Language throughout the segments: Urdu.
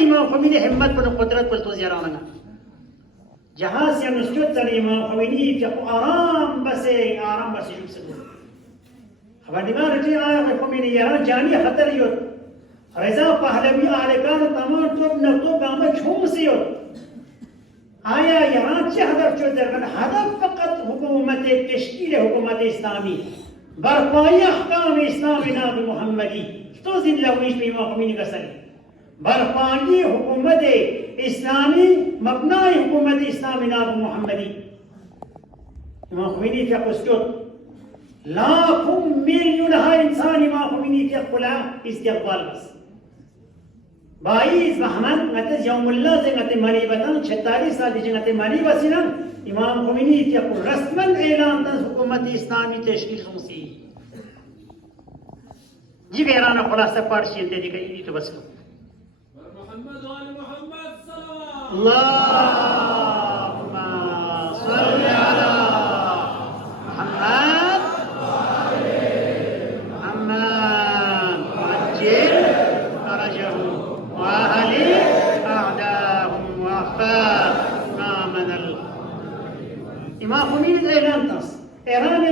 إمام خمینی همت پر قدرت پر تو زیارانه جهاز یا نسجد سر إمام خمینی که آرام بسه جوب سکو خبردار رجی آیا خمینی یاران جانی خطر یود رضا پهلوی آلکان تمام توب نتو گامه چوم سیود آیا یاران چه هدف شد در من هدف فقط حکومت تشکیل حکومت اسلامی برپایی احکام اسلامی ناب محمدی تو زین لویش به امام خمینی کا سری برپایی حکومت اسلامی مبنای حکومت اسلامی ناب محمدی امام خمینی فی قسجد لاکھوں میلیون انسان امام خمینی فی قلع استقبال بس 22 بہمن نتیز یوم اللہ سے نتی مانی بطن 46 سال دیجے نتی مانی بسینم امام خمینی فی رسمن اعلان تن حکومت اسلامی تشکیل سنسی جی کہ ایران خلاصہ پاٹ شیلتے دی گئی تو بس محمد آل محمد صلوات اللہم صلی علی محمد محمد عجل فرجهم وأهل أعداهم وفاق آمن امام خمینی اعلان تنس ایران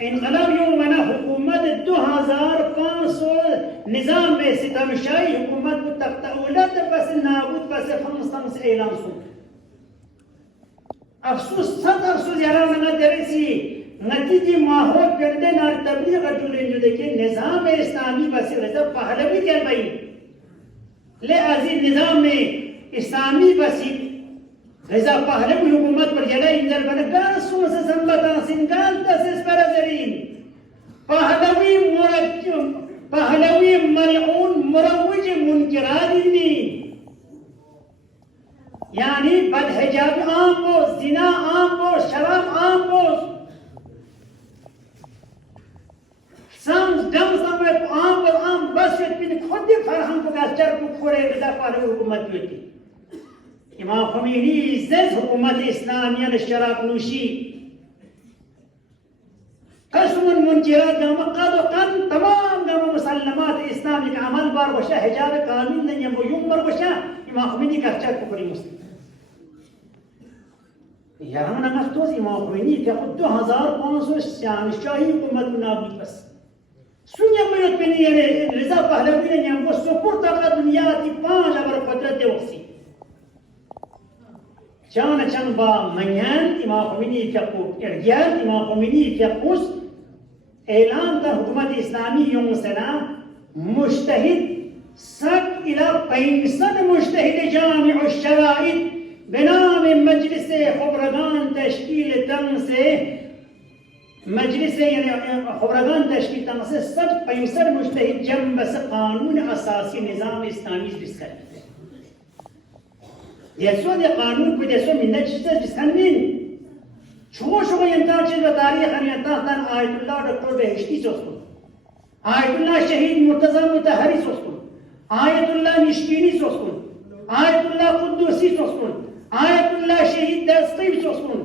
انقلاب یومنا حکومت 2500 نظام میں ستم شاہی حکومت کو تخت اولاد بس نابود بس فلسطین سے اعلان سن افسوس صد افسوس یاران نہ درسی نتیجی ماحول کرنے نار تبلیغ جولے جو دیکھیں نظام اسلامی بس رضا پہلوی کیا بھائی لے عزیز نظام میں اسلامی بسی رضا پهلوی حکومت پر جلای انجل بنا گال سوس سنبتا سنگال تسس برزرین پهلوی ملعون مروج منکرات دین یعنی بدحجاب عام بوز زنا عام بوز شراب عام بوز سمز دم سمت عام بوز عام بس بین خود فرهنگ کو گستر کو کھوڑے رضا پهلوی حکومت بیتی امام خمینی زد حکومت اسلامیہ شراب نوشی قسم منکرات گام قد و قد تمام گام مسلمات اسلامی کا عمل بار وشا حجاب قانون نہیں وہ یوم بر وشا امام خمینی کا چک پکڑی مسلم یاران نمستوز امام خمینی کہ خود 2500 شاہی حکومت نابود بس سنیا میت پینی رضا پہلوی نے وہ سپورت کا دنیا کی 5 ابر قدرت وقتی چان چان با منیان امام خمینی فقو ارجال امام خمینی فقوس اعلان تا حکومت اسلامی یوم سنا مجتہد سک الى 500 مجتہد جامع الشرائط بنام مجلس خبرگان تشکیل تن سے مجلس یعنی خبرگان تشکیل تن سے سب 500 مجتہد جنب سے قانون اساسی نظام اسلامی بس کرتے دیسو دی قانون کو دیسو من نجسد بسنمین شو ینتان چیز و تاریخ ینتان تن آیت اللہ دکتر بہشتی سوسکن آیت اللہ شہید مرتضی متحری سوسکن آیت اللہ مشکینی سوسکن آیت اللہ قدوسی سوسکن آیت اللہ شہید دستیب سوسکن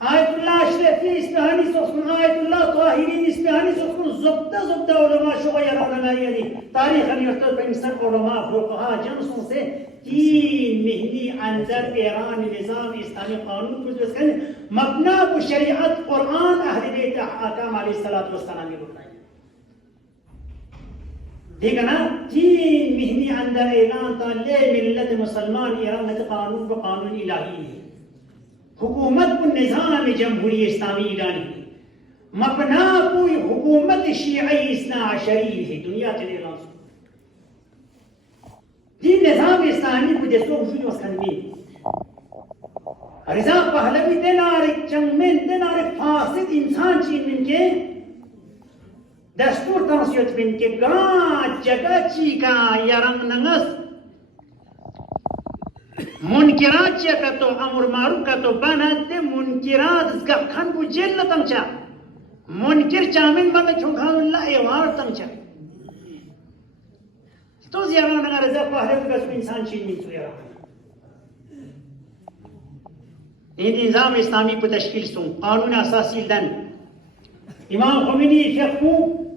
آیت اللہ اشرفی اسپہانی سوسکن آیت اللہ طاہرین اسپہانی سوسکن زبدہ علماء شغیر علماء یعنی تاریخ نیوستر بینسر علماء فقہا جنسوں سے 3 مہینی اندر ایران نظام اسلامی قانون کو جو کرنے مبنا کو شریعت قرآن اہل بیت حاکم علیہ السلام میں بتائیں دیکھا نا 3 مہینی اندر اعلان تا لے ملت مسلمان ایران نت قانون کو قانون الہی ہے حکومت کو نظام جمہوری اسلامی ایرانی ہے مبنا کوئی حکومت شیعی اثنا عشری ہے دنیا چلے اعلان دین نظام اسلامی کو دیسو وجود مسکنی رضا پہلوی دینارک چنگمن دینارک فاسد انسان چین من کے دستور تنسیت من کے گاں جگہ چیکا یرنگ ننگس منکرات چیکا تو امر معروف کا تو بنات دے منکرات گفخن کو جیل تنچا منکر چامن بنا چھوکھان اللہ ایوار تنچا تو زیاران اگر رضا پہلوی کا انسان چین من سو یران این نظام اسلامی پر تشکیل سن قانون اساسی دن امام خمینی فقو